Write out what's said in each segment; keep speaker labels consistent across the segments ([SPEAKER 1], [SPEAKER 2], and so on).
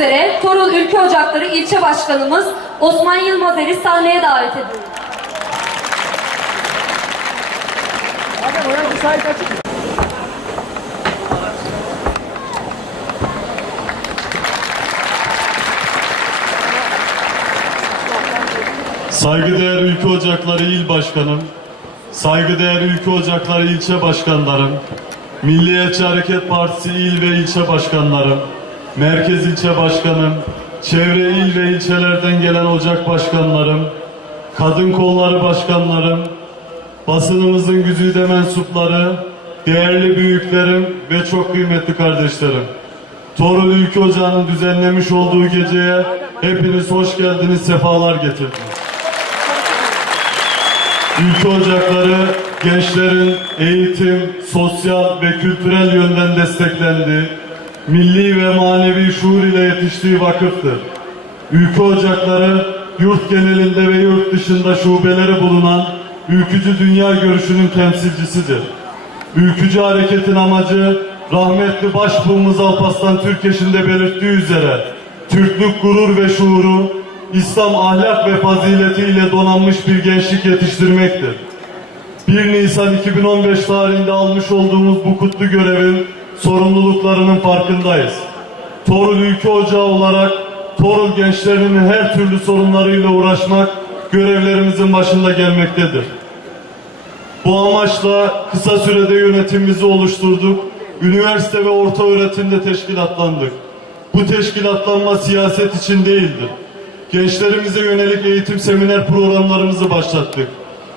[SPEAKER 1] üzere Torul Ülke Ocakları İlçe Başkanımız Osman Yılmazer'i sahneye davet ediyoruz.
[SPEAKER 2] Adem oraya müsait açık.
[SPEAKER 3] Saygıdeğer Ülke Ocakları İl Başkanım, saygıdeğer Ülke Ocakları İlçe Başkanlarım, Milliyetçi Hareket Partisi İl ve İlçe Başkanlarım, Merkez İlçe Başkanım, çevre il ve ilçelerden gelen ocak başkanlarım, kadın kolları başkanlarım, basınımızın güzide mensupları, değerli büyüklerim ve çok kıymetli kardeşlerim. Torul Ülke Ocağı'nın düzenlemiş olduğu geceye hepiniz hoş geldiniz, sefalar getirdiniz. Ülke ocakları gençlerin eğitim, sosyal ve kültürel yönden desteklendi. Milli ve manevi şuur ile yetiştiği vakıftır. Ülke ocakları yurt genelinde ve yurt dışında şubeleri bulunan ülkücü dünya görüşünün temsilcisidir. Ülkücü hareketin amacı rahmetli başbuğumuz Alparslan Türkeş'in de belirttiği üzere Türklük gurur ve şuuru İslam ahlak ve faziletiyle donanmış bir gençlik yetiştirmektir. 1 Nisan 2015 tarihinde almış olduğumuz bu kutlu görevin sorumluluklarının farkındayız. Torul Ülke Ocağı olarak Torul gençlerinin her türlü sorunlarıyla uğraşmak görevlerimizin başında gelmektedir. Bu amaçla kısa sürede yönetimimizi oluşturduk. Üniversite ve orta öğretimde teşkilatlandık. Bu teşkilatlanma siyaset için değildir. Gençlerimize yönelik eğitim seminer programlarımızı başlattık.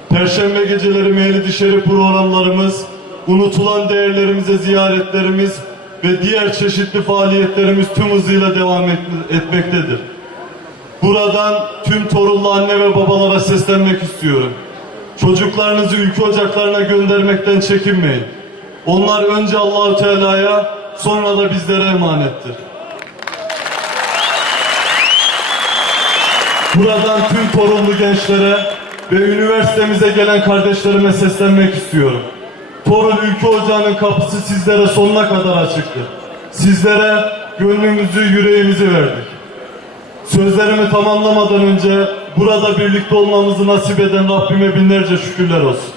[SPEAKER 3] Perşembe geceleri meyli dışarı programlarımız, unutulan değerlerimize ziyaretlerimiz ve diğer çeşitli faaliyetlerimiz tüm hızıyla devam et- etmektedir. Buradan tüm torunlu anne ve babalara seslenmek istiyorum. Çocuklarınızı ülke ocaklarına göndermekten çekinmeyin. Onlar önce Allahu Teala'ya sonra da bizlere emanettir. Buradan tüm torunlu gençlere ve üniversitemize gelen kardeşlerime seslenmek istiyorum. Torun Ülke Ocağı'nın kapısı sizlere sonuna kadar açıktır. Sizlere gönlümüzü, yüreğimizi verdik. Sözlerimi tamamlamadan önce burada birlikte olmamızı nasip eden Rabbime binlerce şükürler olsun.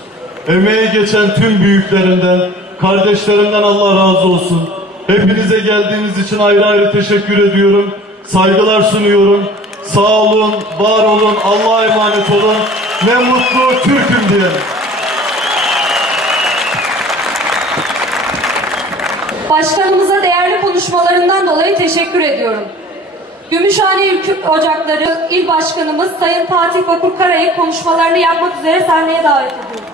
[SPEAKER 3] Emeği geçen tüm büyüklerimden, kardeşlerimden Allah razı olsun. Hepinize geldiğiniz için ayrı ayrı teşekkür ediyorum. Saygılar sunuyorum. Sağ olun, var olun, Allah'a emanet olun. Ne mutlu Türk'üm diyelim.
[SPEAKER 1] Başkanımıza değerli konuşmalarından dolayı teşekkür ediyorum. Gümüşhane Ocakları İl Başkanımız Sayın Fatih Bakur Karay'ı konuşmalarını yapmak üzere sahneye davet ediyorum.